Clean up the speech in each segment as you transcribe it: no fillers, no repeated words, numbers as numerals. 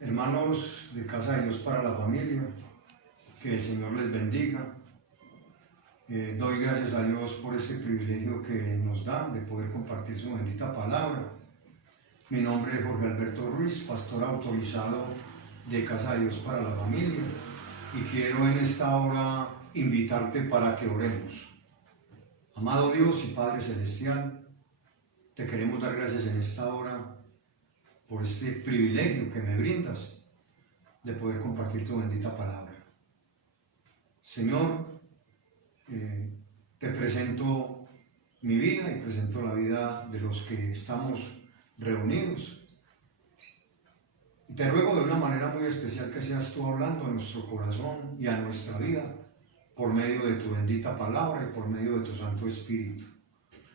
Hermanos de Casa de Dios para la Familia, que el Señor les bendiga. Doy gracias a Dios por este privilegio que nos da de poder compartir su bendita palabra. Mi nombre es Jorge Alberto Ruiz, pastor autorizado de Casa de Dios para la Familia, y quiero en esta hora invitarte para que oremos. Amado Dios y Padre Celestial, te queremos dar gracias en esta hora por este privilegio que me brindas de poder compartir tu bendita palabra. Señor, te presento mi vida y presento la vida de los que estamos reunidos. Y te ruego de una manera muy especial que seas tú hablando a nuestro corazón y a nuestra vida por medio de tu bendita palabra y por medio de tu Santo Espíritu.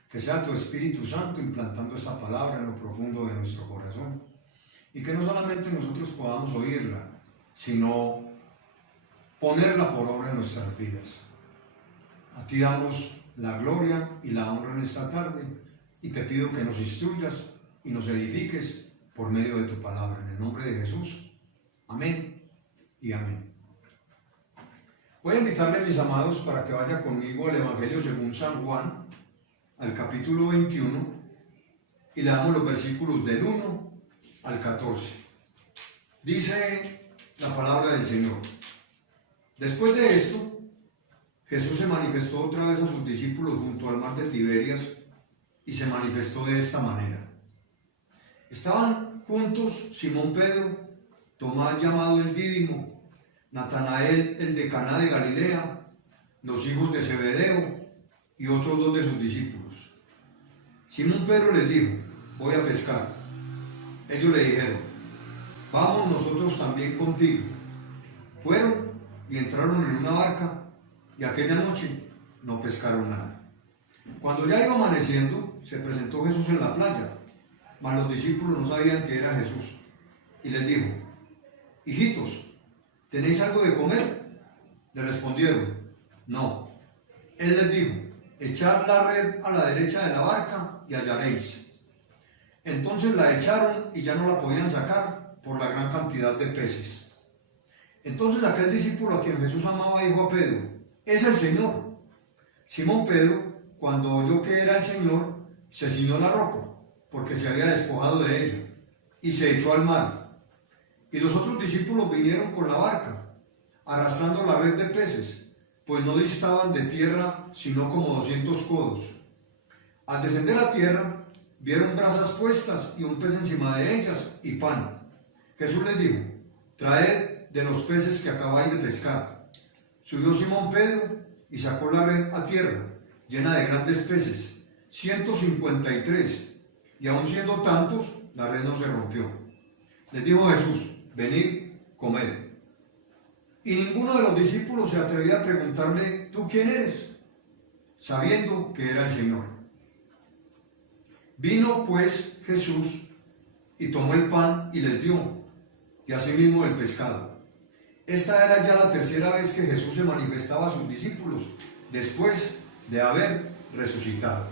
Que sea tu Espíritu Santo implantando esta palabra en lo profundo de nuestro corazón. Y que no solamente nosotros podamos oírla, sino ponerla por obra en nuestras vidas. A ti damos la gloria y la honra en esta tarde y te pido que nos instruyas y nos edifiques por medio de tu palabra. En el nombre de Jesús. Amén y amén. Voy a invitarle a mis amados para que vaya conmigo al Evangelio según San Juan, al capítulo 21, y leamos los versículos del 1 al 14. Dice la palabra del Señor: Después de esto, Jesús se manifestó otra vez a sus discípulos junto al mar de Tiberias y se manifestó de esta manera. Estaban juntos Simón Pedro, Tomás llamado el Dídimo, Natanael el de Caná de Galilea, los hijos de Zebedeo y otros dos de sus discípulos. Simón Pedro les dijo: voy a pescar. Ellos le dijeron: vamos nosotros también contigo. Fueron y entraron en una barca, y aquella noche no pescaron nada. Cuando ya iba amaneciendo, se presentó Jesús en la playa, mas los discípulos no sabían que era Jesús. Y les dijo: hijitos, ¿tenéis algo de comer? Le respondieron: no. Él les dijo: echad la red a la derecha de la barca y hallaréis. Entonces la echaron y ya no la podían sacar por la gran cantidad de peces. Entonces aquel discípulo a quien Jesús amaba dijo a Pedro: es el Señor. Simón Pedro, cuando oyó que era el Señor, se ciñó la ropa, porque se había despojado de ella, y se echó al mar. Y los otros discípulos vinieron con la barca, arrastrando la red de peces, pues no distaban de tierra sino como 200 codos. Al descender a tierra, vieron brasas puestas y un pez encima de ellas y pan. Jesús les dijo: traed de los peces que acabáis de pescar. Subió Simón Pedro y sacó la red a tierra, llena de grandes peces, 153, y aun siendo tantos, la red no se rompió. Les dijo Jesús: venid, comed. Y ninguno de los discípulos se atrevía a preguntarle: ¿tú quién eres?, sabiendo que era el Señor. Vino pues Jesús y tomó el pan y les dio, y asimismo el pescado. Esta era ya la tercera vez que Jesús se manifestaba a sus discípulos después de haber resucitado.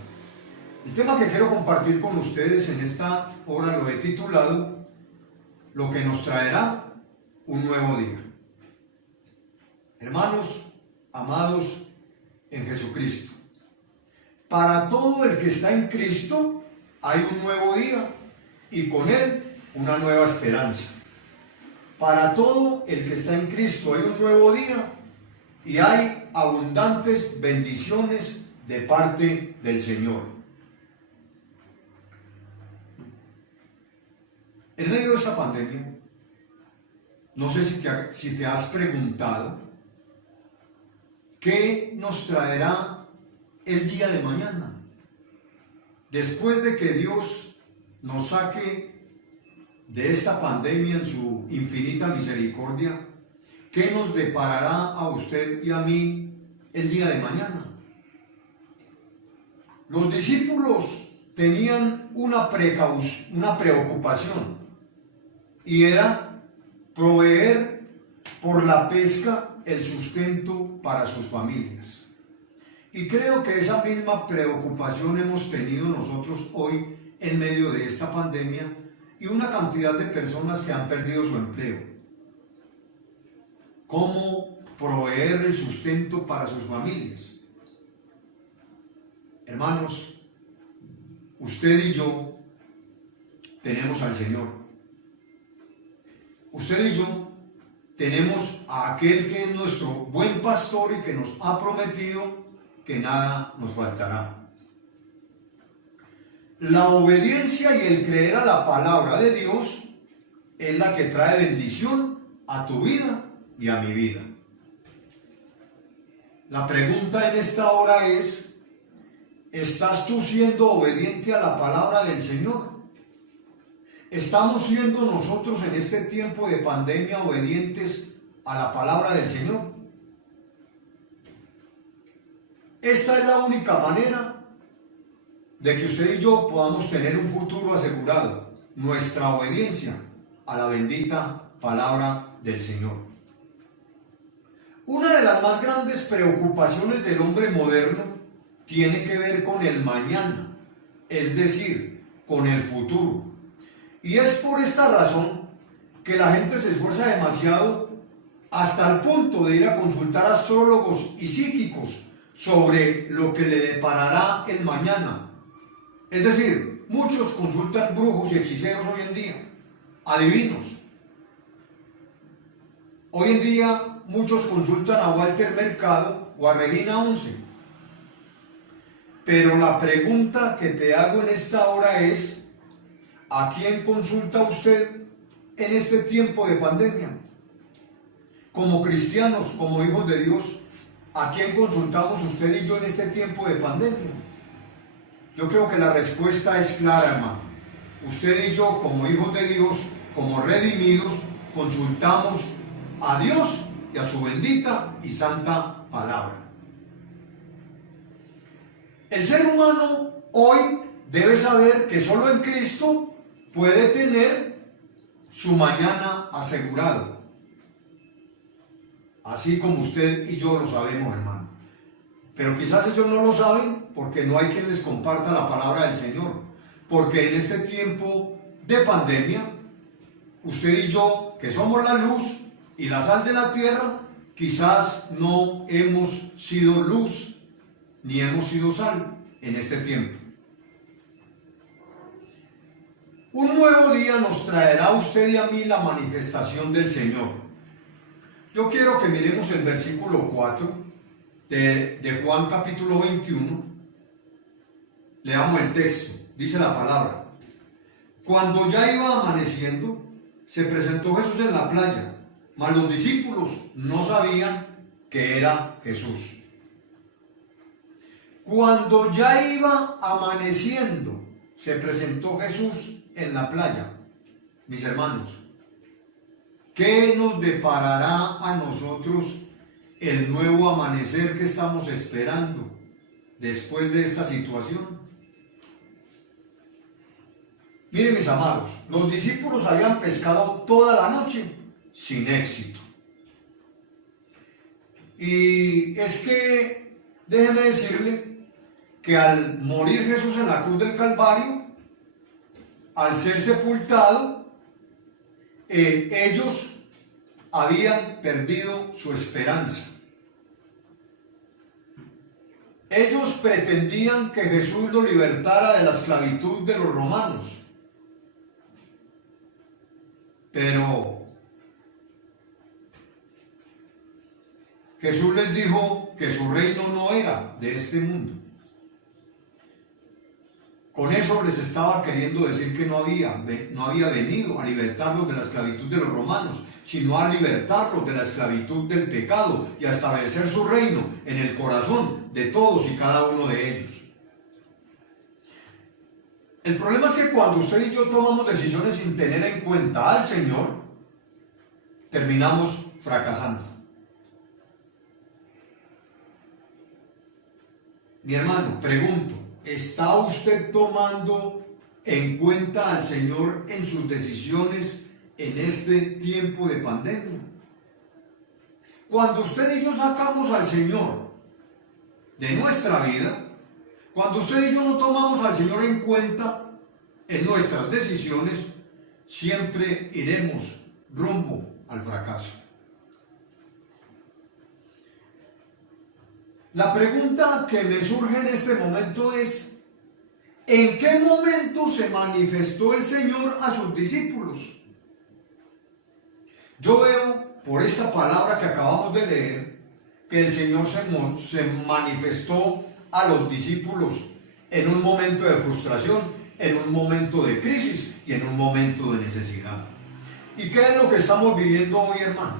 El tema que quiero compartir con ustedes en esta hora lo he titulado: lo que nos traerá un nuevo día. Hermanos, amados en Jesucristo, para todo el que está en Cristo hay un nuevo día y con él una nueva esperanza. Para todo el que está en Cristo hay un nuevo día y hay abundantes bendiciones de parte del Señor. En medio de esta pandemia, no sé si te has preguntado qué nos traerá el día de mañana. Después de que Dios nos saque de esta pandemia en su infinita misericordia, ¿qué nos deparará a usted y a mí el día de mañana? Los discípulos tenían una preocupación, y era proveer por la pesca el sustento para sus familias. Y creo que esa misma preocupación hemos tenido nosotros hoy en medio de esta pandemia y una cantidad de personas que han perdido su empleo. ¿Cómo proveer el sustento para sus familias? Hermanos, usted y yo tenemos al Señor. Usted y yo tenemos a aquel que es nuestro buen pastor y que nos ha prometido que nada nos faltará. La obediencia y el creer a la palabra de Dios es la que trae bendición a tu vida y a mi vida. La pregunta en esta hora es: ¿estás tú siendo obediente a la palabra del Señor? ¿Estamos siendo nosotros en este tiempo de pandemia obedientes a la palabra del Señor? Esta es la única manera de que usted y yo podamos tener un futuro asegurado, nuestra obediencia a la bendita palabra del Señor. Una de las más grandes preocupaciones del hombre moderno tiene que ver con el mañana, es decir, con el futuro. Y es por esta razón que la gente se esfuerza demasiado hasta el punto de ir a consultar a astrólogos y psíquicos sobre lo que le deparará el mañana. Es decir, muchos consultan brujos y hechiceros hoy en día, adivinos. Hoy en día muchos consultan a Walter Mercado o a Regina 11. Pero la pregunta que te hago en esta hora es: ¿a quién consulta usted en este tiempo de pandemia? Como cristianos, como hijos de Dios, ¿a quién consultamos usted y yo en este tiempo de pandemia? Yo creo que la respuesta es clara, hermano. Usted y yo, como hijos de Dios, como redimidos, consultamos a Dios y a su bendita y santa palabra. El ser humano hoy debe saber que solo en Cristo puede tener su mañana asegurado. Así como usted y yo lo sabemos, hermano. Pero quizás ellos no lo saben porque no hay quien les comparta la palabra del Señor. Porque en este tiempo de pandemia, usted y yo, que somos la luz y la sal de la tierra, quizás no hemos sido luz ni hemos sido sal en este tiempo. Un nuevo día nos traerá a usted y a mí la manifestación del Señor. Yo quiero que miremos el versículo 4 de Juan capítulo 21. Leamos el texto. Dice la palabra: cuando ya iba amaneciendo, se presentó Jesús en la playa, mas los discípulos no sabían que era Jesús. Cuando ya iba amaneciendo, se presentó Jesús en la playa. Mis hermanos, ¿qué nos deparará a nosotros el nuevo amanecer que estamos esperando después de esta situación? Miren, mis amados, los discípulos habían pescado toda la noche sin éxito. Y es que, déjeme decirle, que al morir Jesús en la cruz del Calvario, al ser sepultado, ellos habían perdido su esperanza. Ellos pretendían que Jesús lo libertara de la esclavitud de los romanos. Pero Jesús les dijo que su reino no era de este mundo. Con eso les estaba queriendo decir que no había venido a libertarlos de la esclavitud de los romanos, sino a libertarlos de la esclavitud del pecado y a establecer su reino en el corazón de todos y cada uno de ellos. El problema es que cuando usted y yo tomamos decisiones sin tener en cuenta al Señor, terminamos fracasando. Mi hermano, pregunto: ¿está usted tomando en cuenta al Señor en sus decisiones en este tiempo de pandemia? Cuando usted y yo sacamos al Señor de nuestra vida, cuando usted y yo no tomamos al Señor en cuenta en nuestras decisiones, siempre iremos rumbo al fracaso. La pregunta que me surge en este momento es: ¿en qué momento se manifestó el Señor a sus discípulos? Yo veo por esta palabra que acabamos de leer que el Señor se manifestó a los discípulos en un momento de frustración, en un momento de crisis y en un momento de necesidad. ¿Y qué es lo que estamos viviendo hoy, hermano?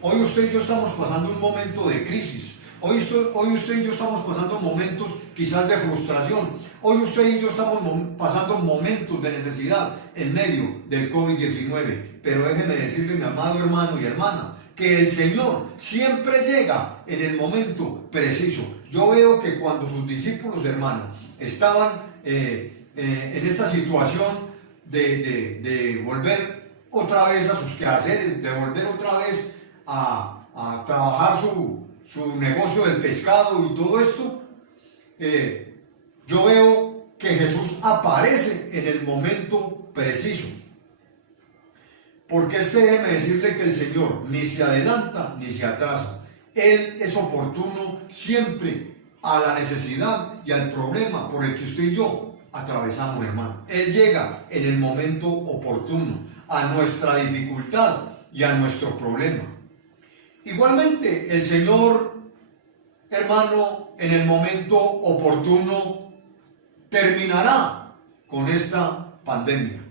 Hoy usted y yo estamos pasando un momento de crisis. Hoy usted y yo estamos pasando momentos quizás de frustración. Hoy usted y yo estamos pasando momentos de necesidad en medio del COVID-19. Pero déjeme decirle, mi amado hermano y hermana, que el Señor siempre llega en el momento preciso. Yo veo que cuando sus discípulos, hermanos, estaban en esta situación de volver otra vez a sus quehaceres, de volver otra vez a trabajar su negocio del pescado y todo esto, yo veo que Jesús aparece en el momento preciso. Porque es que déjeme decirle que el Señor ni se adelanta ni se atrasa. Él es oportuno siempre a la necesidad y al problema por el que usted y yo atravesamos, hermano. Él llega en el momento oportuno a nuestra dificultad y a nuestro problema. Igualmente, el Señor, hermano, en el momento oportuno terminará con esta pandemia,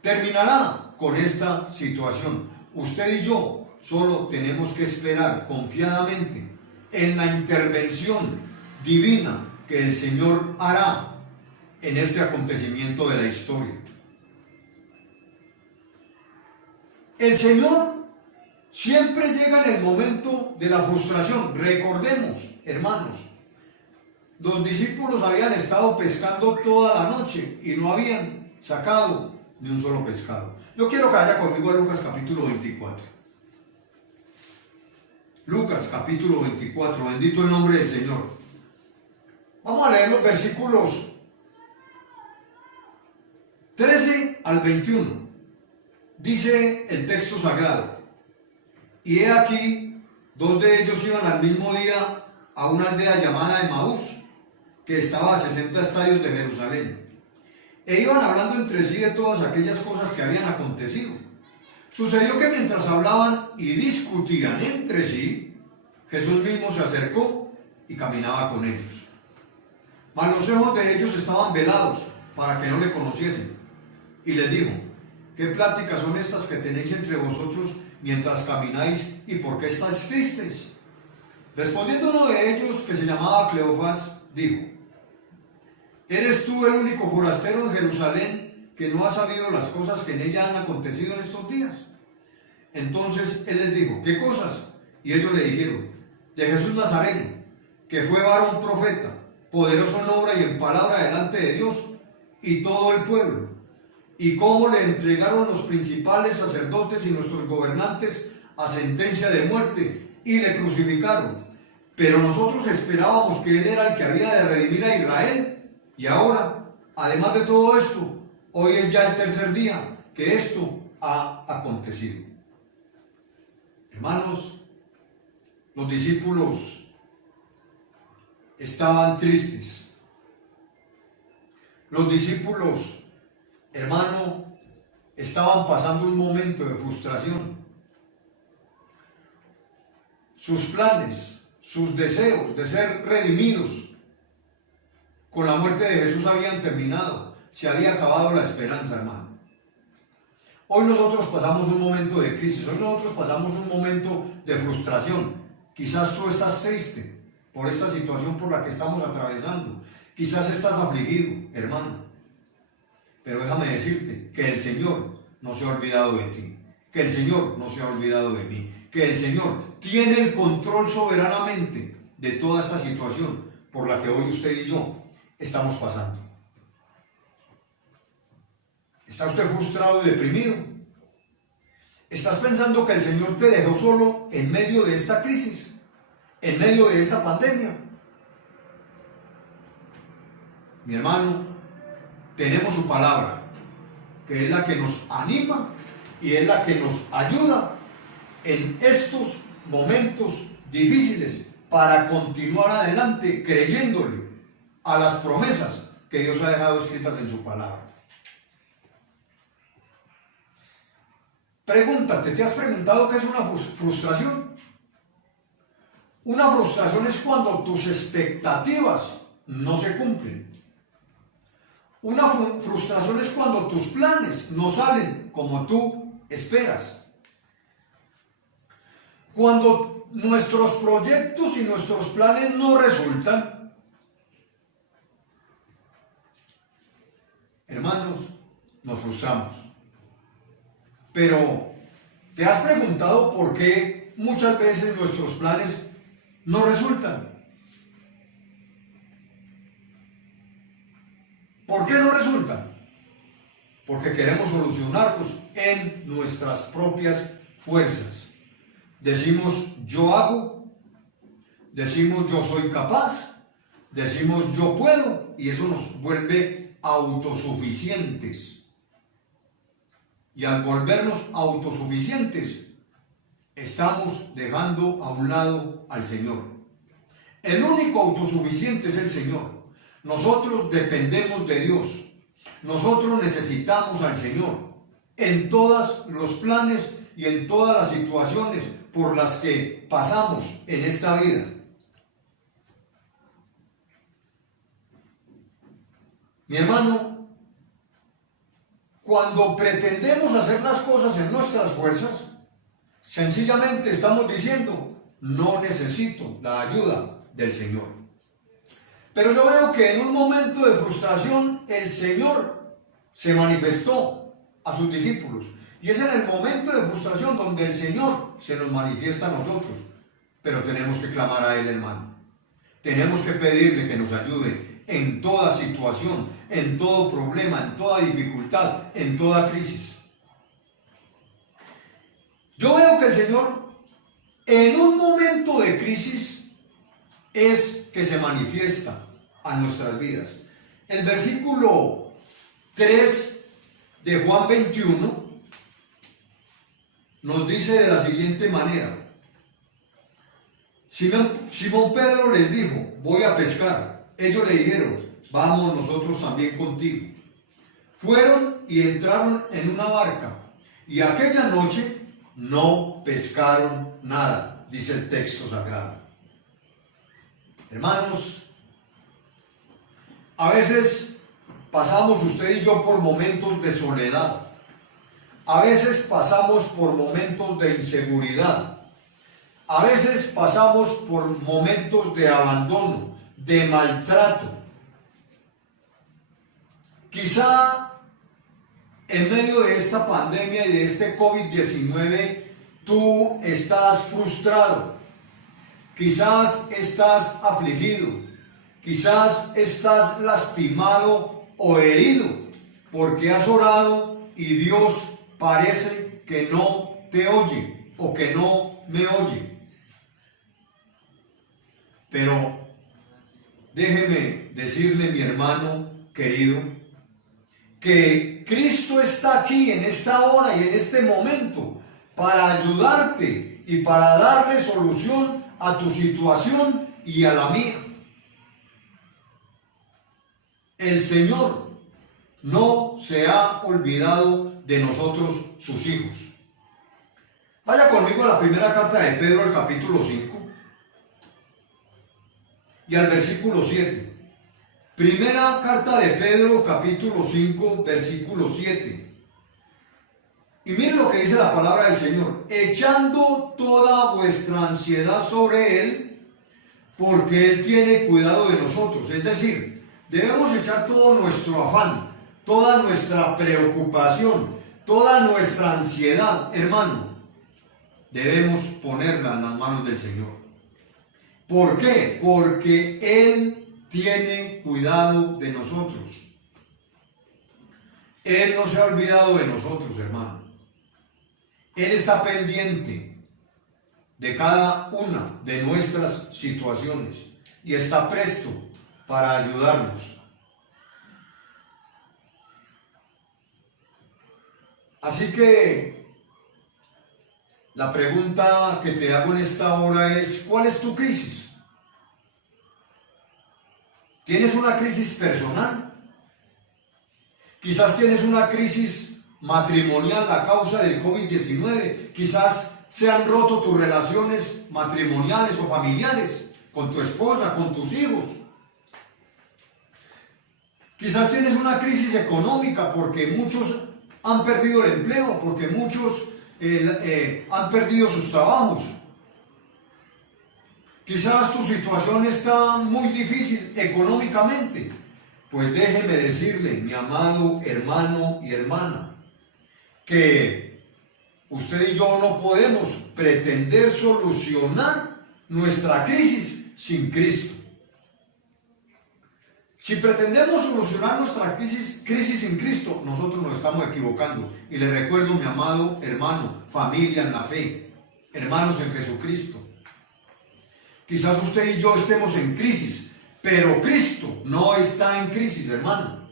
terminará con esta situación. Usted y yo solo tenemos que esperar confiadamente en la intervención divina que el Señor hará en este acontecimiento de la historia. El Señor siempre llega en el momento de la frustración. Recordemos, hermanos, los discípulos habían estado pescando toda la noche y no habían sacado ni un solo pescado. Yo quiero que vaya conmigo a Lucas capítulo 24. Lucas capítulo 24, bendito el nombre del Señor. Vamos a leer los versículos 13 al 21. Dice el texto sagrado: y he aquí, dos de ellos iban al mismo día a una aldea llamada Emaús, que estaba a 60 estadios de Jerusalén, e iban hablando entre sí de todas aquellas cosas que habían acontecido. Sucedió que mientras hablaban y discutían entre sí, Jesús mismo se acercó y caminaba con ellos. Mas los ojos de ellos estaban velados para que no le conociesen. Y les dijo: ¿qué pláticas son estas que tenéis entre vosotros mientras camináis, y por qué estáis tristes? Respondiendo uno de ellos, que se llamaba Cleofás, dijo: ¿eres tú el único forastero en Jerusalén que no ha sabido las cosas que en ella han acontecido en estos días? Entonces él les dijo: ¿qué cosas? Y ellos le dijeron: de Jesús Nazareno, que fue varón profeta, poderoso en obra y en palabra delante de Dios y todo el pueblo, y cómo le entregaron los principales sacerdotes y nuestros gobernantes a sentencia de muerte y le crucificaron. Pero nosotros esperábamos que él era el que había de redimir a Israel. Y ahora, además de todo esto, hoy es ya el tercer día que esto ha acontecido. Hermanos, los discípulos estaban tristes. Los discípulos, hermano, estaban pasando un momento de frustración. Sus planes, sus deseos de ser redimidos con la muerte de Jesús habían terminado. Se había acabado la esperanza, hermano. Hoy nosotros pasamos un momento de crisis, hoy nosotros pasamos un momento de frustración. Quizás tú estás triste por esta situación por la que estamos atravesando. Quizás estás afligido, hermano. Pero déjame decirte que el Señor no se ha olvidado de ti, que el Señor no se ha olvidado de mí, que el Señor tiene el control soberanamente de toda esta situación por la que hoy usted y yo estamos pasando. ¿Está usted frustrado y deprimido? ¿Estás pensando que el Señor te dejó solo en medio de esta crisis, en medio de esta pandemia? Mi hermano, tenemos su palabra. que es la que nos anima y es la que nos ayuda en estos momentos difíciles para continuar adelante creyéndole a las promesas que Dios ha dejado escritas en su palabra. Pregúntate, ¿te has preguntado qué es una frustración? Una frustración es cuando tus expectativas no se cumplen. Una frustración es cuando tus planes no salen como tú esperas. Cuando nuestros proyectos y nuestros planes no resultan, hermanos, nos frustramos. Pero, ¿te has preguntado por qué muchas veces nuestros planes no resultan? ¿Por qué no resultan? Porque queremos solucionarlos en nuestras propias fuerzas. Decimos yo hago, decimos yo soy capaz, decimos yo puedo, y eso nos vuelve autosuficientes. Y al volvernos autosuficientes, estamos dejando a un lado al Señor. El único autosuficiente es el Señor. Nosotros dependemos de Dios. Nosotros necesitamos al Señor en todos los planes y en todas las situaciones por las que pasamos en esta vida. Mi hermano, cuando pretendemos hacer las cosas en nuestras fuerzas, sencillamente estamos diciendo, no necesito la ayuda del Señor. Pero yo veo que en un momento de frustración el Señor se manifestó a sus discípulos. Y es en el momento de frustración donde el Señor se nos manifiesta a nosotros. Pero tenemos que clamar a Él, hermano. Tenemos que pedirle que nos ayude en toda situación, en todo problema, en toda dificultad, en toda crisis. Yo veo que el Señor, en un momento de crisis, es que se manifiesta a nuestras vidas. El versículo 3 de Juan 21 nos dice de la siguiente manera: Simón Pedro les dijo, voy a pescar. Ellos le dijeron, vamos nosotros también contigo. Fueron y entraron en una barca, y aquella noche no pescaron nada, dice el texto sagrado. Hermanos, a veces pasamos usted y yo por momentos de soledad. A veces pasamos por momentos de inseguridad. A veces pasamos por momentos de abandono, de maltrato. Quizá en medio de esta pandemia y de este COVID-19 tú estás frustrado, quizás estás afligido, quizás estás lastimado o herido porque has orado y Dios parece que no te oye o que no me oye. Pero déjeme decirle, mi hermano querido, que Cristo está aquí en esta hora y en este momento para ayudarte y para darle solución a tu situación y a la mía. El Señor no se ha olvidado de nosotros, sus hijos. Vaya conmigo a la primera carta de Pedro, al capítulo 5 y al versículo 7. Primera carta de Pedro, capítulo 5, versículo 7. Y miren lo que dice la palabra del Señor: echando toda vuestra ansiedad sobre Él, porque Él tiene cuidado de nosotros. Es decir, debemos echar todo nuestro afán, toda nuestra preocupación, toda nuestra ansiedad, hermano, debemos ponerla en las manos del Señor. ¿Por qué? Porque Él tiene cuidado de nosotros. Él no se ha olvidado de nosotros, hermano. Él está pendiente de cada una de nuestras situaciones y está presto para ayudarnos. Así que la pregunta que te hago en esta hora es, ¿cuál es tu crisis? ¿Tienes una crisis personal? Quizás tienes una crisis matrimonial a causa del COVID-19. Quizás se han roto tus relaciones matrimoniales o familiares con tu esposa, con tus hijos. Quizás tienes una crisis económica porque muchos han perdido el empleo, porque muchos han perdido sus trabajos. Quizás tu situación está muy difícil económicamente. Pues déjeme decirle, mi amado hermano y hermana, que usted y yo no podemos pretender solucionar nuestra crisis sin Cristo. Si pretendemos solucionar nuestra crisis sin Cristo, nosotros nos estamos equivocando. Y le recuerdo, mi amado hermano, familia en la fe, hermanos en Jesucristo. Quizás usted y yo estemos en crisis, pero Cristo no está en crisis, hermano.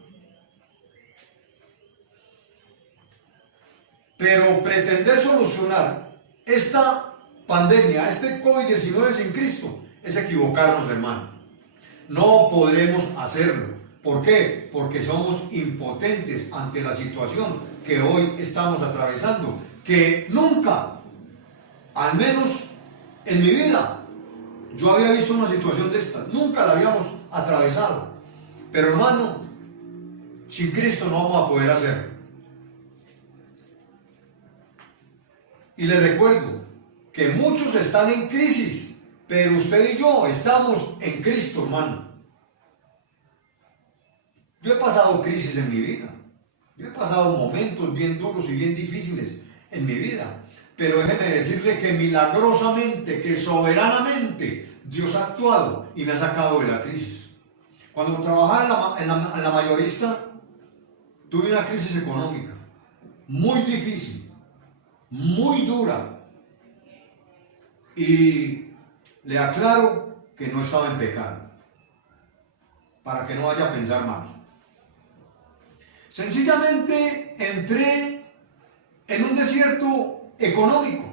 Pero pretender solucionar esta pandemia, este COVID-19 sin Cristo, es equivocarnos, hermano. No podremos hacerlo. ¿Por qué? Porque somos impotentes ante la situación que hoy estamos atravesando, que nunca, al menos en mi vida, yo había visto una situación de esta, nunca la habíamos atravesado. Pero hermano, sin Cristo no vamos a poder hacerlo. Y les recuerdo que muchos están en crisis, pero usted y yo estamos en Cristo, hermano. Yo he pasado crisis en mi vida. Yo he pasado momentos bien duros y bien difíciles en mi vida. Pero déjeme decirle que milagrosamente, que soberanamente, Dios ha actuado y me ha sacado de la crisis. Cuando trabajaba en la mayorista, tuve una crisis económica muy difícil, muy dura. Y le aclaro que no estaba en pecado, para que no vaya a pensar mal. Sencillamente entré en un desierto económico,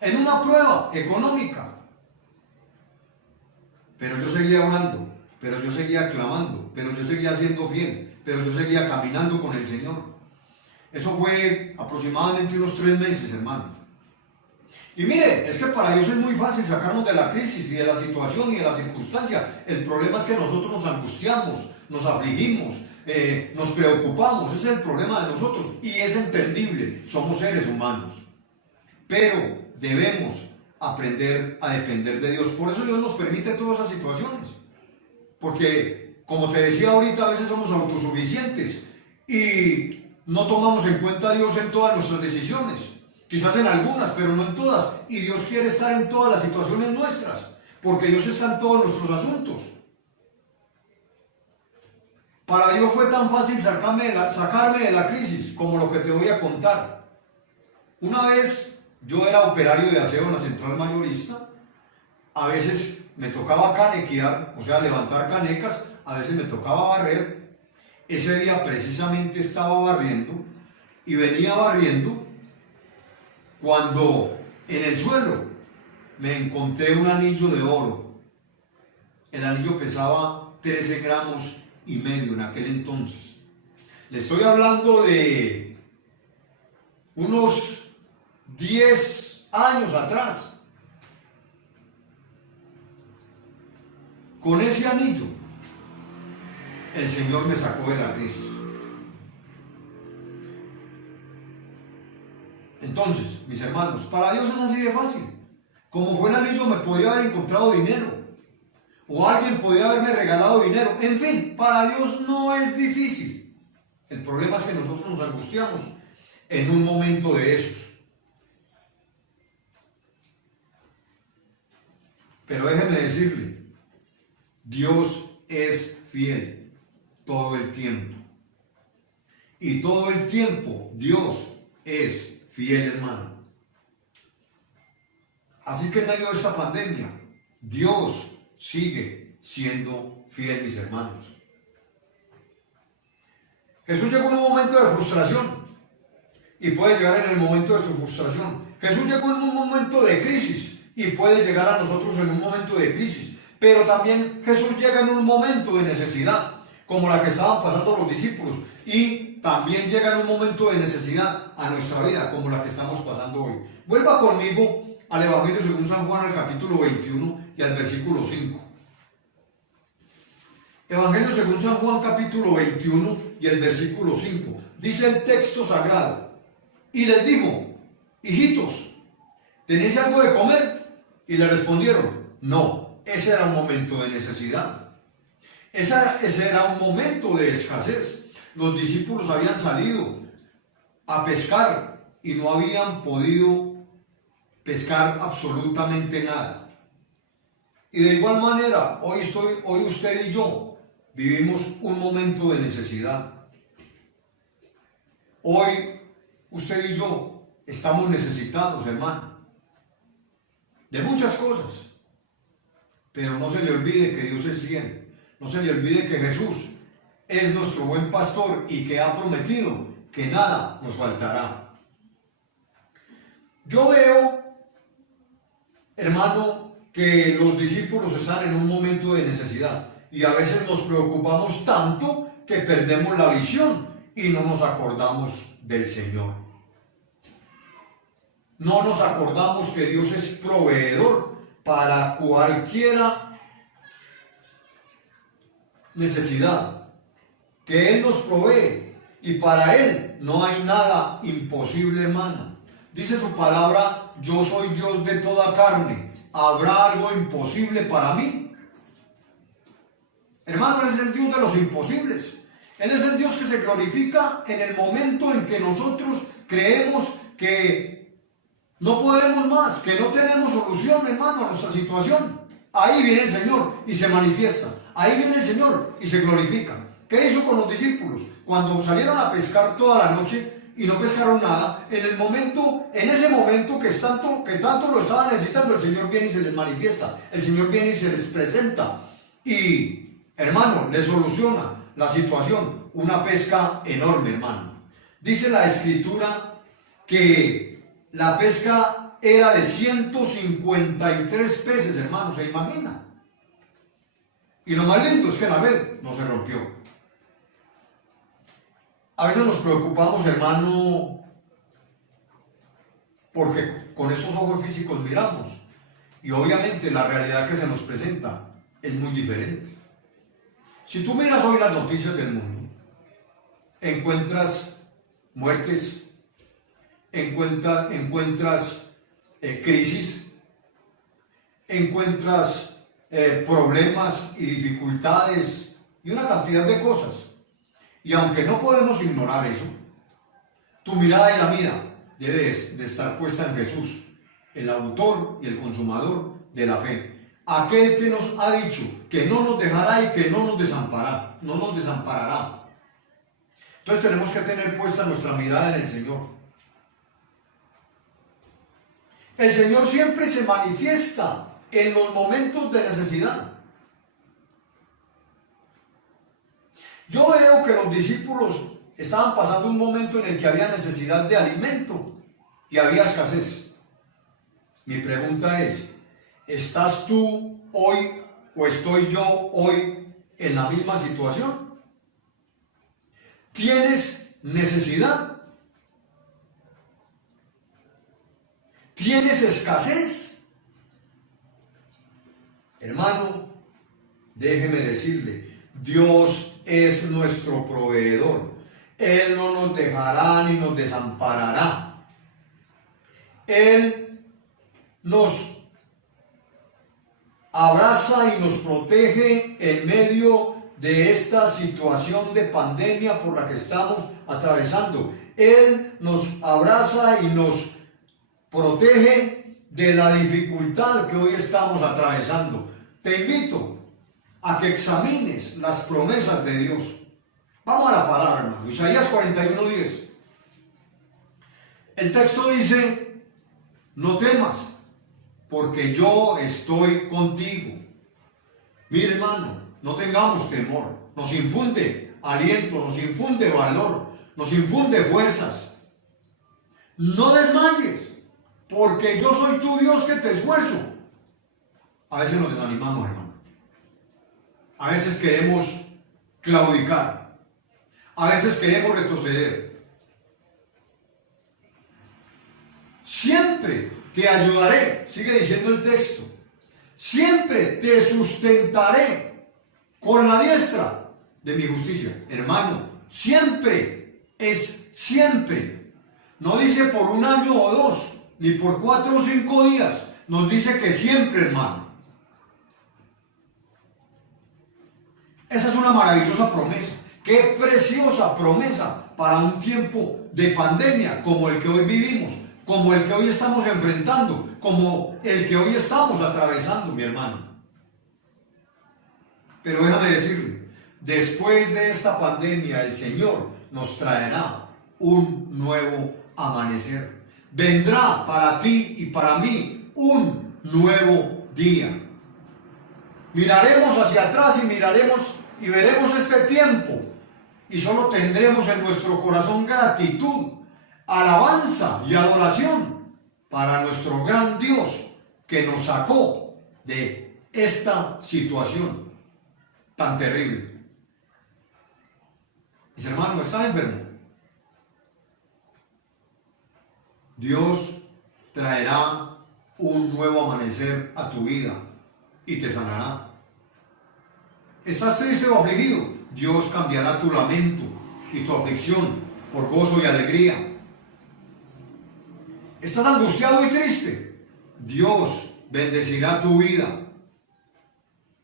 en una prueba económica. Pero yo seguía orando, pero yo seguía clamando, pero yo seguía siendo fiel, pero yo seguía caminando con el Señor. Eso fue aproximadamente unos 3 meses, hermano. Y mire, es que para Dios es muy fácil sacarnos de la crisis y de la situación y de la circunstancia. El problema es que nosotros nos angustiamos, nos afligimos, nos preocupamos. Ese es el problema de nosotros y es entendible, somos seres humanos. Pero debemos aprender a depender de Dios. Por eso Dios nos permite todas esas situaciones. Porque, como te decía ahorita, a veces somos autosuficientes y no tomamos en cuenta a Dios en todas nuestras decisiones. Quizás en algunas, pero no en todas. Y Dios quiere estar en todas las situaciones nuestras, porque Dios está en todos nuestros asuntos. Para Dios fue tan fácil sacarme de la crisis, como lo que te voy a contar. Una vez yo era operario de aseo en la central mayorista. A veces me tocaba canequear, o sea, levantar canecas. A veces me tocaba barrer. Ese día precisamente estaba barriendo y venía barriendo cuando en el suelo me encontré un anillo de oro. El anillo pesaba 13 gramos y medio en aquel entonces. Le estoy hablando de unos 10 años atrás. Con ese anillo, el Señor me sacó de la crisis. Entonces, mis hermanos, para Dios es así de fácil. Como fue el anillo, me podía haber encontrado dinero. O alguien podía haberme regalado dinero. En fin, para Dios no es difícil. El problema es que nosotros nos angustiamos en un momento de esos. Pero déjeme decirle, Dios es fiel todo el tiempo. Y todo el tiempo Dios es fiel, hermano. Así que en medio de esta pandemia, Dios sigue siendo fiel, mis hermanos. Jesús llegó en un momento de frustración. y puede llegar en el momento de tu frustración. Jesús llegó en un momento de crisis y puede llegar a nosotros en un momento de crisis. Pero también Jesús llega en un momento de necesidad, como la que estaban pasando los discípulos. Y también llega en un momento de necesidad a nuestra vida, como la que estamos pasando hoy. Vuelva conmigo al Evangelio según San Juan, al capítulo 21 y al versículo 5. Evangelio según San Juan, capítulo 21 y el versículo 5. Dice el texto sagrado: y les dijo, hijitos, ¿tenéis algo de comer? Y le respondieron, no. Ese era un momento de necesidad. Ese era un momento de escasez. Los discípulos habían salido a pescar y no habían podido pescar absolutamente nada. Y de igual manera, hoy usted y yo vivimos un momento de necesidad. Hoy usted y yo estamos necesitados, hermano, de muchas cosas. Pero no se le olvide que Dios es fiel. No se le olvide que Jesús es nuestro buen pastor y que ha prometido que nada nos faltará. Yo veo, hermano, que los discípulos están en un momento de necesidad y a veces nos preocupamos tanto que perdemos la visión y no nos acordamos del Señor. No nos acordamos que Dios es proveedor para cualquiera necesidad, que Él nos provee y para Él no hay nada imposible, hermano. Dice su palabra: yo soy Dios de toda carne, ¿habrá algo imposible para mí? Hermano, Él es el Dios de los imposibles. Él es el Dios que se glorifica en el momento en que nosotros creemos que no podemos más, que no tenemos solución, hermano, a nuestra situación. Ahí viene el Señor y se manifiesta. Ahí viene el Señor y se glorifica. ¿Qué hizo con los discípulos? Cuando salieron a pescar toda la noche y no pescaron nada, en ese momento que tanto lo estaban necesitando, el Señor viene y se les manifiesta. El Señor viene y se les presenta. Y, hermano, les soluciona la situación. Una pesca enorme, hermano. Dice la Escritura que la pesca era de 153 peces, hermano, ¿se imagina? Y lo más lindo es que la red no se rompió. A veces nos preocupamos, hermano, porque con estos ojos físicos miramos y obviamente la realidad que se nos presenta es muy diferente. Si tú miras hoy las noticias del mundo, encuentras muertes, encuentras crisis, encuentras problemas y dificultades y una cantidad de cosas. Y aunque no podemos ignorar eso, tu mirada y la mía debe de estar puesta en Jesús, el autor y el consumador de la fe. Aquel que nos ha dicho que no nos dejará y que no nos desamparará. Entonces tenemos que tener puesta nuestra mirada en el Señor. El Señor siempre se manifiesta en los momentos de necesidad. Yo veo que los discípulos estaban pasando un momento en el que había necesidad de alimento y había escasez. Mi pregunta es, ¿estás tú hoy o estoy yo hoy en la misma situación? ¿Tienes necesidad? ¿Tienes escasez? Hermano, déjeme decirle, Dios es nuestro proveedor. Él no nos dejará ni nos desamparará. Él nos abraza y nos protege en medio de esta situación de pandemia por la que estamos atravesando. Él nos abraza y nos protege de la dificultad que hoy estamos atravesando. Te invito a que examines las promesas de Dios. Vamos a la palabra, hermano. Isaías 41:10. El texto dice: no temas, porque yo estoy contigo. Mire, hermano, no tengamos temor. Nos infunde aliento, nos infunde valor, nos infunde fuerzas. no desmayes, porque yo soy tu Dios que te esfuerzo. A veces nos desanimamos, hermano. A veces queremos claudicar. A veces queremos retroceder. Siempre te ayudaré, sigue diciendo el texto. Siempre te sustentaré con la diestra de mi justicia. Hermano, siempre es siempre. No dice por un año o dos, ni por 4 o 5 días. Nos dice que siempre, hermano. Esa es una maravillosa promesa. Qué preciosa promesa para un tiempo de pandemia como el que hoy vivimos, como el que hoy estamos enfrentando, como el que hoy estamos atravesando, mi hermano. Pero déjame decirle, después de esta pandemia el Señor nos traerá un nuevo amanecer. Vendrá para ti y para mí un nuevo día. Miraremos hacia atrás y miraremos y veremos este tiempo y solo tendremos en nuestro corazón gratitud, alabanza y adoración para nuestro gran Dios que nos sacó de esta situación tan terrible. Mis hermanos, ¿está enfermo? Dios traerá un nuevo amanecer a tu vida y te sanará. ¿Estás triste o afligido? Dios cambiará tu lamento y tu aflicción por gozo y alegría. ¿Estás angustiado y triste? Dios bendecirá tu vida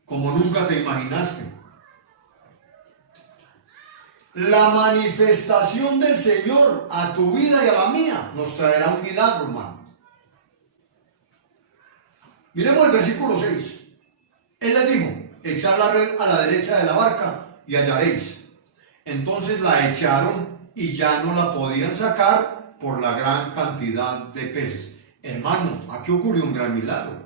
como nunca te imaginaste. La manifestación del Señor a tu vida y a la mía nos traerá un milagro, hermano. Miremos el versículo 6. Él les dijo: echad la red a la derecha de la barca y hallaréis. Entonces la echaron y ya no la podían sacar por la gran cantidad de peces. Hermano, aquí ocurrió un gran milagro.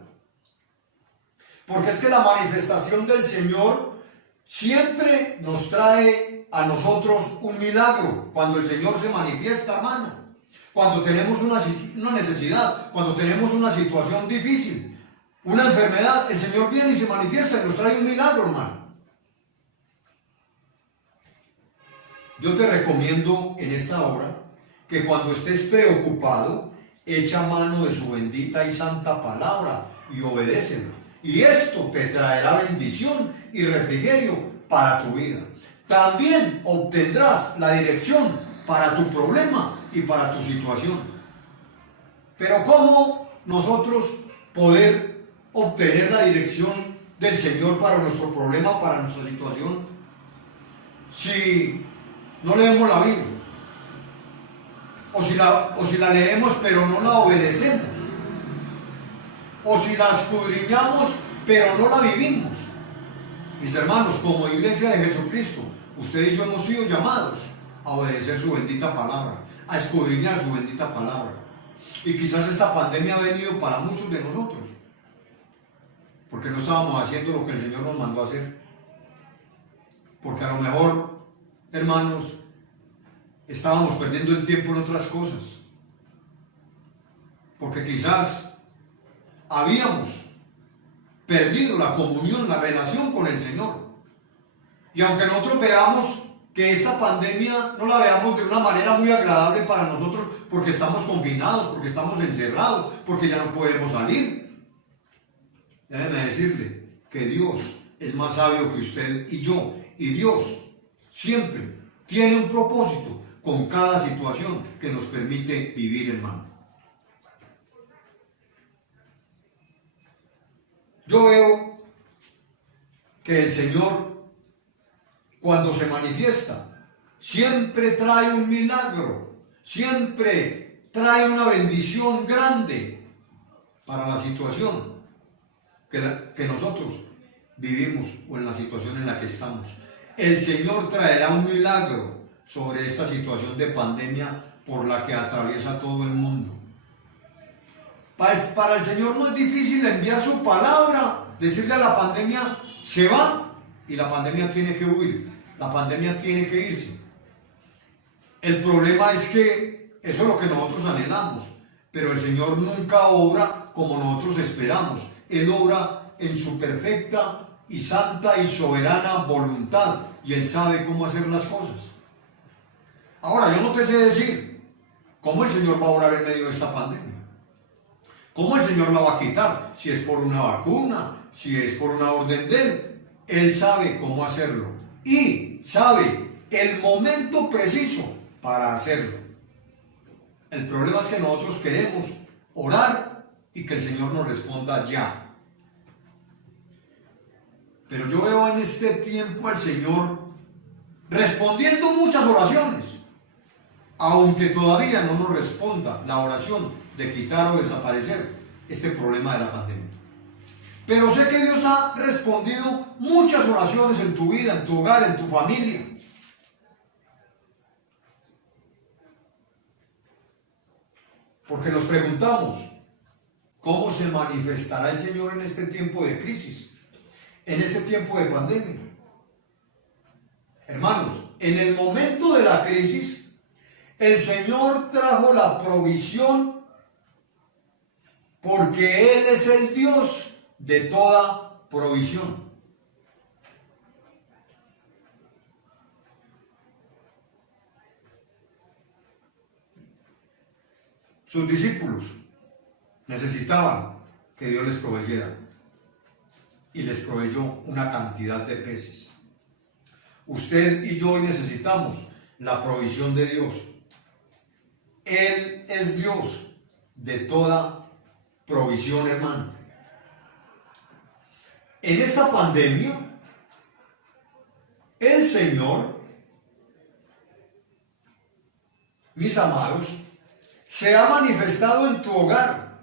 Porque es que la manifestación del Señor siempre nos trae a nosotros un milagro. Cuando el Señor se manifiesta, hermano. Cuando tenemos una necesidad, cuando tenemos una situación difícil, una enfermedad, el Señor viene y se manifiesta y nos trae un milagro, hermano. Yo te recomiendo en esta hora que cuando estés preocupado, echa mano de su bendita y santa palabra y obedécela. Y esto te traerá bendición y refrigerio para tu vida. También obtendrás la dirección para tu problema y para tu situación. Pero ¿cómo nosotros poder obtener la dirección del Señor para nuestro problema, para nuestra situación, si no leemos la Biblia? O si la leemos pero no la obedecemos. O si la escudriñamos pero no la vivimos. Mis hermanos, como iglesia de Jesucristo, usted y yo hemos sido llamados a obedecer su bendita palabra, a escudriñar su bendita palabra. Y quizás esta pandemia ha venido para muchos de nosotros porque no estábamos haciendo lo que el Señor nos mandó a hacer. Porque a lo mejor, hermanos, estábamos perdiendo el tiempo en otras cosas. Porque quizás habíamos perdido la comunión, la relación con el Señor. Y aunque nosotros veamos que esta pandemia no la veamos de una manera muy agradable para nosotros, porque estamos confinados, porque estamos encerrados, porque ya no podemos salir, déjeme decirle que Dios es más sabio que usted y yo. Y Dios siempre tiene un propósito con cada situación que nos permite vivir, hermano. Yo veo que el Señor, cuando se manifiesta, siempre trae un milagro, siempre trae una bendición grande para la situación que nosotros vivimos o en la situación en la que estamos. El Señor traerá un milagro sobre esta situación de pandemia por la que atraviesa todo el mundo. Para el Señor no es difícil enviar su palabra, decirle a la pandemia: se va, y la pandemia tiene que huir, la pandemia tiene que irse. El problema es que Eso es lo que nosotros anhelamos, pero el Señor nunca obra como nosotros esperamos. Él obra en su perfecta y santa y soberana voluntad, y Él sabe cómo hacer las cosas. Ahora, yo no te sé decir cómo el Señor va a obrar en medio de esta pandemia. ¿Cómo el Señor la va a quitar? Si es por una vacuna, si es por una orden de Él. Él sabe cómo hacerlo y sabe el momento preciso para hacerlo. El problema es que nosotros queremos orar y que el Señor nos responda ya. Pero yo veo en este tiempo al Señor respondiendo muchas oraciones, aunque todavía no nos responda la oración de quitar o desaparecer este problema de la pandemia. Pero sé que Dios ha respondido muchas oraciones en tu vida, en tu hogar, en tu familia. Porque nos preguntamos, ¿cómo se manifestará el Señor en este tiempo de crisis? En este tiempo de pandemia. Hermanos, en el momento de la crisis, el Señor trajo la provisión porque Él es el Dios de toda provisión. Sus discípulos necesitaban que Dios les proveyera y les proveyó una cantidad de peces. Usted y yo hoy necesitamos la provisión de Dios. Él es Dios de toda provisión, hermano. En esta pandemia, el Señor, mis amados, se ha manifestado en tu hogar,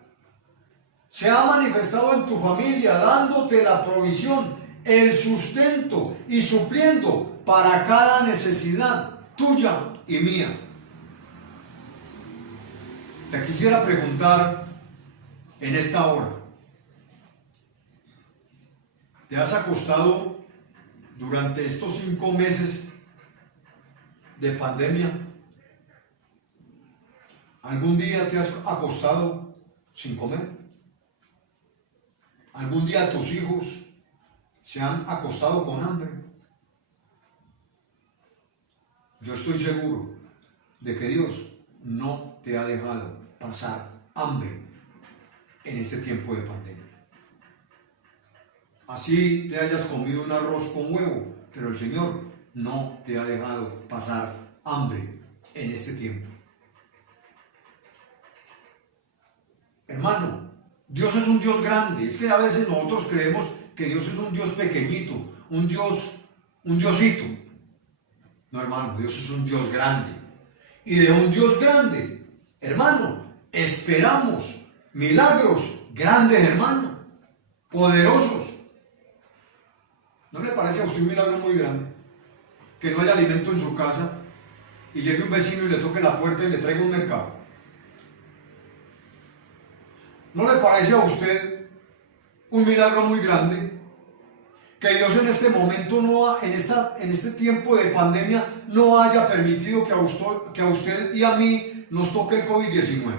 se ha manifestado en tu familia, dándote la provisión, el sustento y supliendo para cada necesidad tuya y mía. Te quisiera preguntar en esta hora, ¿te has acostado durante estos 5 meses de pandemia? ¿Algún día te has acostado sin comer? ¿Algún día tus hijos se han acostado con hambre? Yo estoy seguro de que Dios no te ha dejado pasar hambre en este tiempo de pandemia. Así te hayas comido un arroz con huevo, pero el Señor no te ha dejado pasar hambre en este tiempo. Hermano, Dios es un Dios grande. Es que a veces nosotros creemos que Dios es un Dios pequeñito, un Diosito. No, hermano, Dios es un Dios grande. Y de un Dios grande, hermano, esperamos milagros grandes, hermano, poderosos. ¿No le parece a usted un milagro muy grande? Que no haya alimento en su casa y llegue un vecino y le toque la puerta y le traiga un mercado. ¿No le parece a usted un milagro muy grande? Que Dios en este momento, en este tiempo de pandemia, no haya permitido que a usted y a mí nos toque el COVID-19.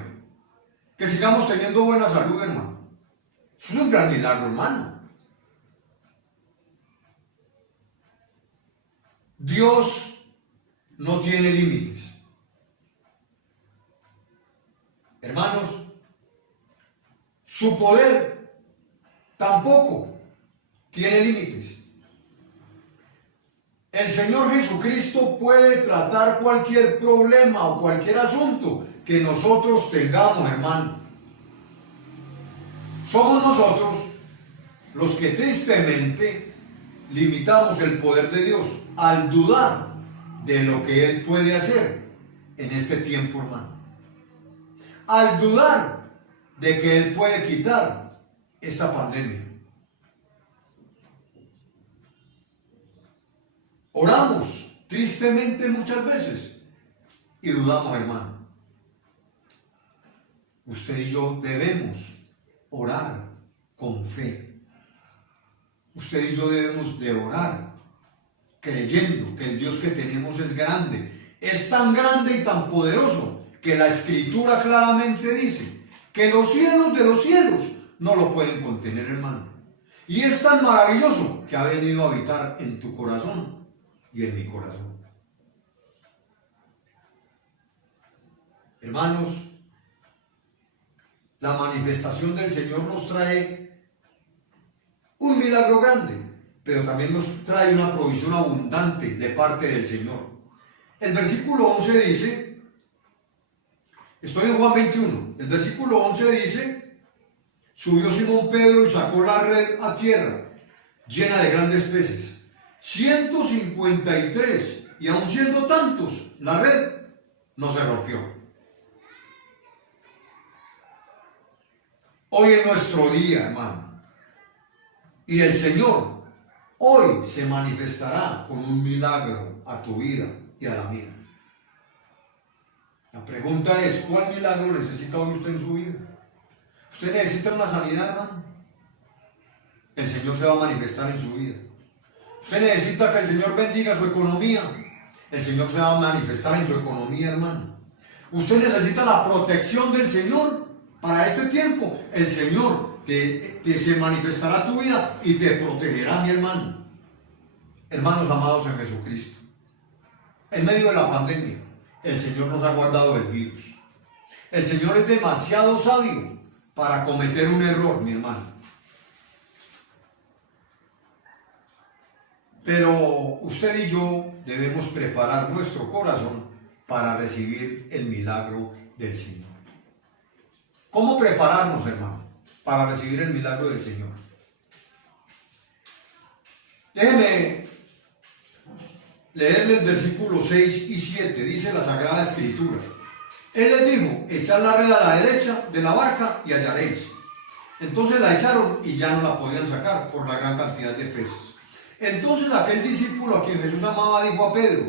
Que sigamos teniendo buena salud, hermano. Eso es un gran milagro, hermano. Dios no tiene límites. Hermanos, su poder tampoco tiene límites. El Señor Jesucristo puede tratar cualquier problema o cualquier asunto que nosotros tengamos, hermano. Somos nosotros los que tristemente limitamos el poder de Dios al dudar de lo que Él puede hacer en este tiempo, hermano. Al dudar de que Él puede quitar esta pandemia. Oramos tristemente muchas veces y dudamos, hermano. Usted y yo debemos orar con fe. Usted y yo debemos de orar creyendo que el Dios que tenemos es grande. Es tan grande y tan poderoso que que la Escritura claramente dice que los cielos de los cielos no lo pueden contener, hermano. Y es tan maravilloso que ha venido a habitar en tu corazón y en mi corazón. Hermanos, la manifestación del Señor nos trae un milagro grande, pero también nos trae una provisión abundante de parte del Señor. El versículo 11 dice, estoy en Juan 21, el versículo 11 dice, subió Simón Pedro y sacó la red a tierra, llena de grandes peces, 153, y aun siendo tantos, la red no se rompió. Hoy es nuestro día, hermano, y el Señor hoy se manifestará con un milagro a tu vida y a la mía. La pregunta es, ¿cuál milagro necesita hoy usted en su vida? ¿Usted necesita una sanidad, hermano? El Señor se va a manifestar en su vida. ¿Usted necesita que el Señor bendiga su economía? El Señor se va a manifestar en su economía, hermano. ¿Usted necesita la protección del Señor para este tiempo? El Señor se manifestará en tu vida y te protegerá, mi hermano. Hermanos amados en Jesucristo, en medio de la pandemia, el Señor nos ha guardado del virus. El Señor es demasiado sabio para cometer un error, mi hermano. Pero usted y yo debemos preparar nuestro corazón para recibir el milagro del Señor. ¿Cómo prepararnos, hermano, para recibir el milagro del Señor? Déjeme leerle el versículo 6 y 7, dice la Sagrada Escritura. Él les dijo, echad la red a la derecha de la barca y hallaréis. Entonces la echaron y ya no la podían sacar por la gran cantidad de peces. Entonces aquel discípulo a quien Jesús amaba dijo a Pedro,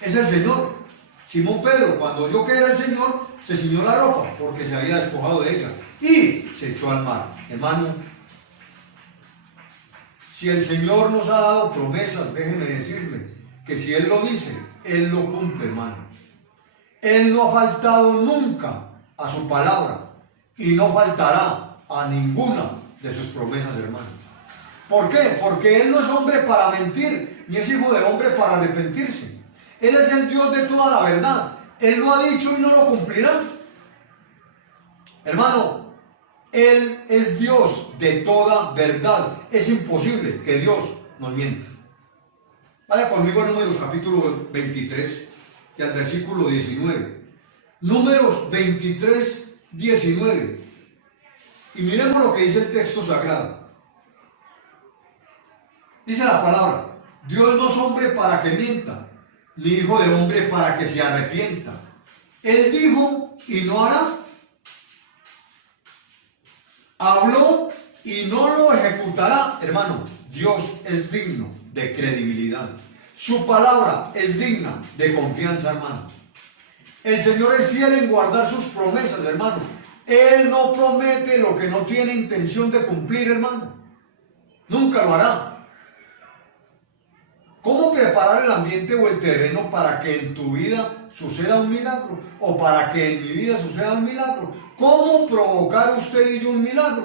es el Señor. Simón Pedro, cuando oyó que era el Señor, se ciñó la ropa porque se había despojado de ella y se echó al mar. Hermano, si el Señor nos ha dado promesas, déjeme decirle que si Él lo dice, Él lo cumple, hermano. Él no ha faltado nunca a su palabra y no faltará a ninguna de sus promesas, hermano. ¿Por qué? Porque Él no es hombre para mentir, ni es hijo de hombre para arrepentirse. Él es el Dios de toda la verdad. Él lo ha dicho y no lo cumplirá. Hermano, Él es Dios de toda verdad. Es imposible que Dios nos mienta. Vaya conmigo a Números capítulo 23 y al versículo 19. Números 23, 19. Y miremos lo que dice el texto sagrado. Dice la palabra, Dios no es hombre para que mienta, ni hijo de hombre para que se arrepienta. Él dijo y no hará. Habló y no lo ejecutará. Hermano, Dios es digno de credibilidad. Su palabra es digna de confianza, hermano. El Señor es fiel en guardar sus promesas, hermano. Él no promete lo que no tiene intención de cumplir, hermano. Nunca lo hará. ¿Cómo preparar el ambiente o el terreno para que en tu vida suceda un milagro? O para que en mi vida suceda un milagro. ¿Cómo provocar usted y yo un milagro?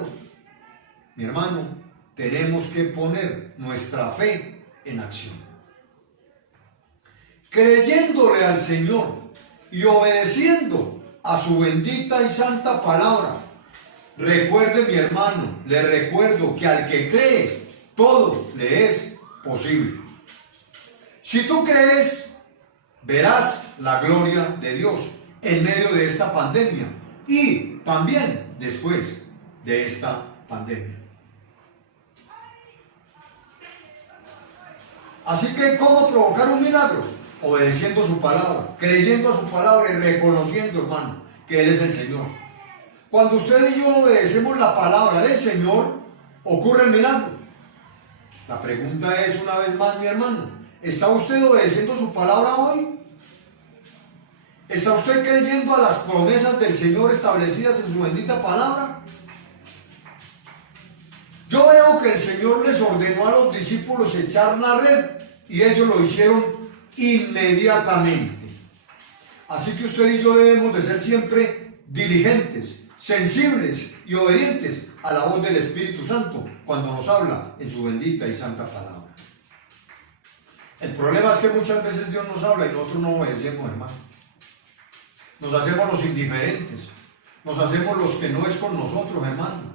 Mi hermano, tenemos que poner nuestra fe en acción. Creyéndole al Señor y obedeciendo a su bendita y santa palabra. Recuerde, mi hermano, le recuerdo que al que cree, todo le es posible. Si tú crees, verás la gloria de Dios en medio de esta pandemia y también después de esta pandemia. Así que, ¿cómo provocar un milagro? Obedeciendo su palabra, creyendo a su palabra y reconociendo, hermano, que Él es el Señor. Cuando usted y yo obedecemos la palabra del Señor, ocurre el milagro. La pregunta es una vez más, mi hermano, ¿está usted obedeciendo su palabra hoy? ¿Está usted creyendo a las promesas del Señor establecidas en su bendita palabra? Yo veo que el Señor les ordenó a los discípulos echar la red y ellos lo hicieron inmediatamente. Así que usted y yo debemos de ser siempre diligentes, sensibles y obedientes a la voz del Espíritu Santo cuando nos habla en su bendita y santa palabra. El problema es que muchas veces Dios nos habla y nosotros no obedecemos, hermano. Nos hacemos los indiferentes, nos hacemos los que no es con nosotros, hermano.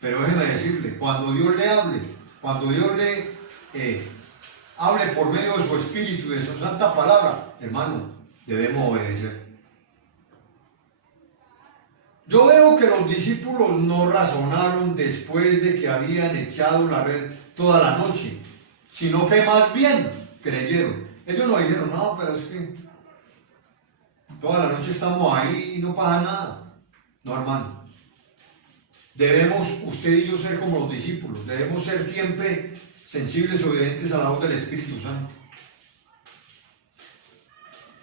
Pero déjeme decirle, cuando Dios le hable, cuando Dios le hable por medio de su Espíritu y de su santa palabra, hermano, debemos obedecer. Yo veo que los discípulos no razonaron después de que habían echado la red toda la noche, sino que más bien creyeron. Ellos no dijeron, no, pero es que toda la noche estamos ahí y no pasa nada. No, hermano. Debemos, usted y yo, ser como los discípulos. Debemos ser siempre sensibles y obedientes a la voz del Espíritu Santo.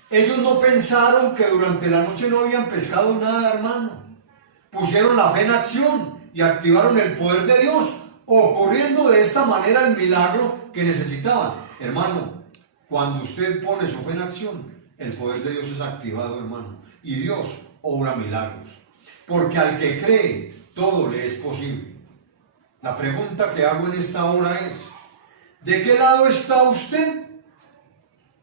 Ellos no pensaron que durante la noche no habían pescado nada, hermano. Pusieron la fe en acción y activaron el poder de Dios, ocurriendo de esta manera el milagro que necesitaban. Hermano, cuando usted pone su fe en acción, el poder de Dios es activado, hermano. Y Dios obra milagros. Porque al que cree, todo le es posible. La pregunta que hago en esta hora es, ¿de qué lado está usted?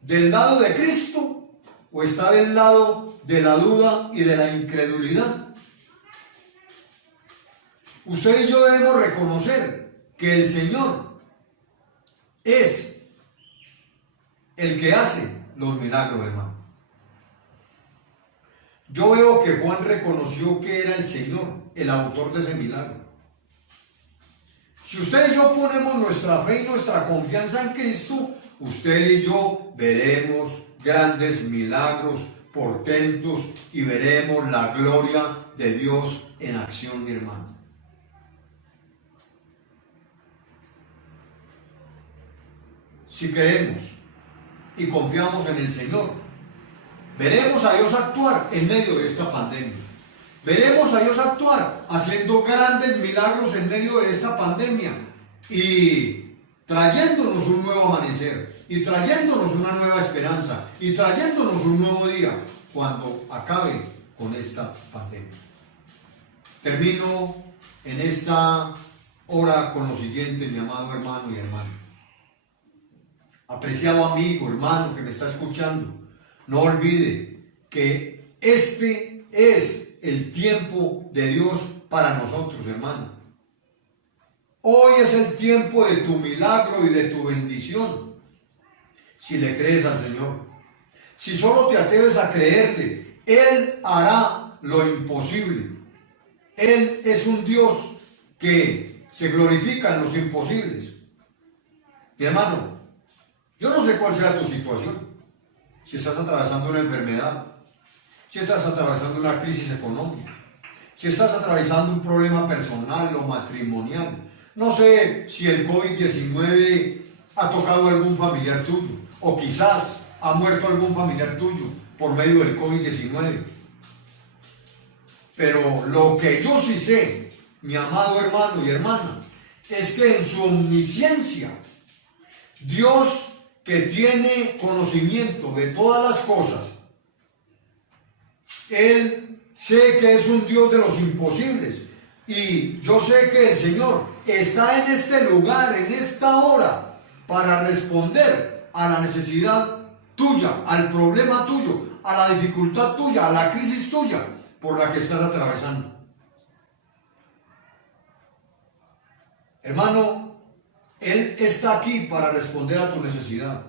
¿Del lado de Cristo o está del lado de la duda y de la incredulidad? Usted y yo debemos reconocer que el Señor es el que hace los milagros, hermano. Yo veo que Juan reconoció que era el Señor el autor de ese milagro. Si usted y yo ponemos nuestra fe y nuestra confianza en Cristo, usted y yo veremos grandes milagros, portentos, y veremos la gloria de Dios en acción, mi hermano. Si creemos y confiamos en el Señor, veremos a Dios actuar en medio de esta pandemia. Veremos a Dios actuar haciendo grandes milagros en medio de esta pandemia y trayéndonos un nuevo amanecer, y trayéndonos una nueva esperanza, y trayéndonos un nuevo día cuando acabe con esta pandemia. Termino en esta hora con lo siguiente, mi amado hermano y hermana. Apreciado amigo, hermano que me está escuchando, no olvide que este es el tiempo de Dios para nosotros, hermano. Hoy es el tiempo de tu milagro y de tu bendición, si le crees al Señor. Si solo te atreves a creerle, Él hará lo imposible. Él es un Dios que se glorifica en los imposibles. Mi hermano, yo no sé cuál será tu situación. Si estás atravesando una enfermedad, si estás atravesando una crisis económica, si estás atravesando un problema personal o matrimonial, no sé si el COVID-19 ha tocado a algún familiar tuyo, o quizás ha muerto algún familiar tuyo por medio del COVID-19. Pero lo que yo sí sé, mi amado hermano y hermana, es que en su omnisciencia, Dios, que tiene conocimiento de todas las cosas, Él sé que es un Dios de los imposibles, y yo sé que el Señor está en este lugar, en esta hora, para responder a la necesidad tuya, al problema tuyo, a la dificultad tuya, a la crisis tuya por la que estás atravesando. Hermano, Él está aquí para responder a tu necesidad.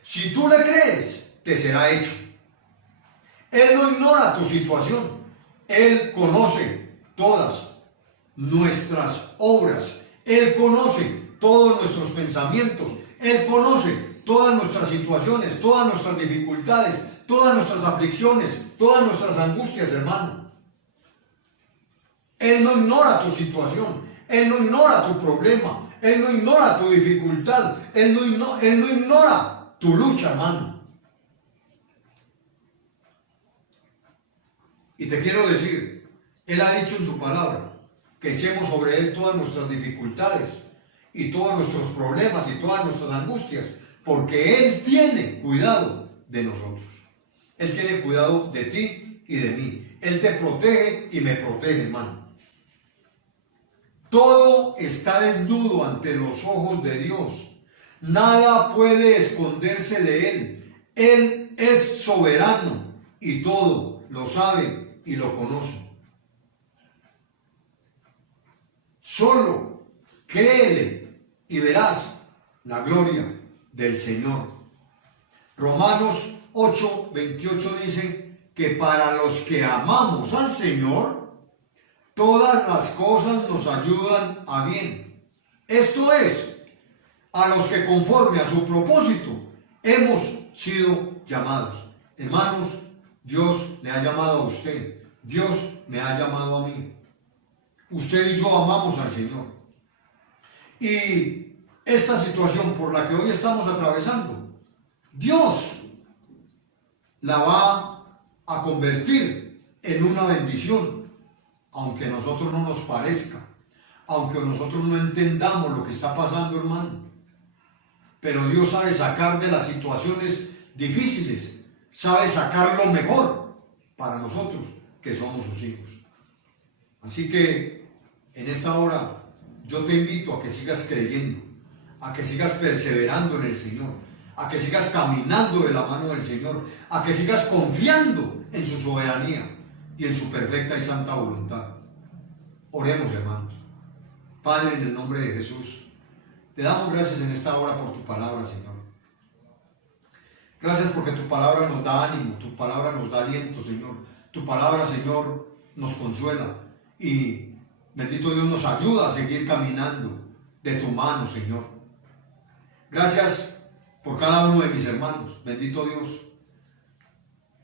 Si tú le crees, te será hecho. Él no ignora tu situación. Él conoce todas nuestras obras. Él conoce todos nuestros pensamientos. Él conoce todas nuestras situaciones, todas nuestras dificultades, todas nuestras aflicciones, todas nuestras angustias, hermano. Él no ignora tu situación. Él no ignora tu problema. Él no ignora tu dificultad. Él no ignora tu lucha, hermano. Y te quiero decir, Él ha dicho en su palabra que echemos sobre Él todas nuestras dificultades y todos nuestros problemas y todas nuestras angustias, porque Él tiene cuidado de nosotros. Él tiene cuidado de ti y de mí. Él te protege y me protege, hermano. Todo está desnudo ante los ojos de Dios. Nada puede esconderse de Él. Él es soberano y todo lo sabe y lo conoce. Solo créele y verás la gloria del Señor. Romanos 8:28 dice que para los que amamos al Señor, todas las cosas nos ayudan a bien. Esto es, a los que conforme a su propósito hemos sido llamados. Hermanos, Dios le ha llamado a usted. Dios me ha llamado a mí. Usted y yo amamos al Señor. Y esta situación por la que hoy estamos atravesando, Dios la va a convertir en una bendición, aunque a nosotros no nos parezca, aunque nosotros no entendamos lo que está pasando, hermano. Pero Dios sabe sacar de las situaciones difíciles, sabe sacar lo mejor para nosotros que somos sus hijos. Así que en esta hora yo te invito a que sigas creyendo, a que sigas perseverando en el Señor, a que sigas caminando de la mano del Señor, a que sigas confiando en su soberanía y en su perfecta y santa voluntad. Oremos, hermanos. Padre, en el nombre de Jesús, te damos gracias en esta hora por tu palabra, Señor. Gracias porque tu palabra nos da ánimo, tu palabra nos da aliento, Señor. Tu palabra, Señor, nos consuela y, bendito Dios, nos ayuda a seguir caminando de tu mano, Señor. Gracias por cada uno de mis hermanos, bendito Dios.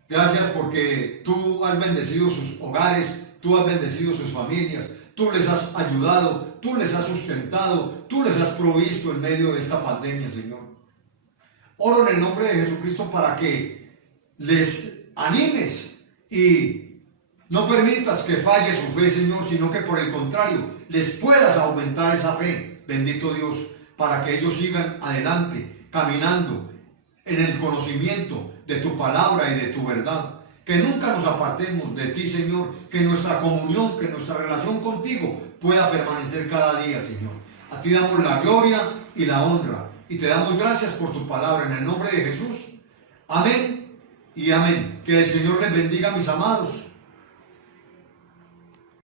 Gracias porque tú has bendecido sus hogares, tú has bendecido sus familias, tú les has ayudado, tú les has sustentado, tú les has provisto en medio de esta pandemia, Señor. Oro en el nombre de Jesucristo para que les animes y no permitas que falle su fe, Señor, sino que por el contrario, les puedas aumentar esa fe, bendito Dios, para que ellos sigan adelante, caminando en el conocimiento de tu palabra y de tu verdad. Que nunca nos apartemos de ti, Señor, que nuestra comunión, que nuestra relación contigo pueda permanecer cada día, Señor. A ti damos la gloria y la honra y te damos gracias por tu palabra en el nombre de Jesús. Amén y amén. Que el Señor les bendiga, mis amados.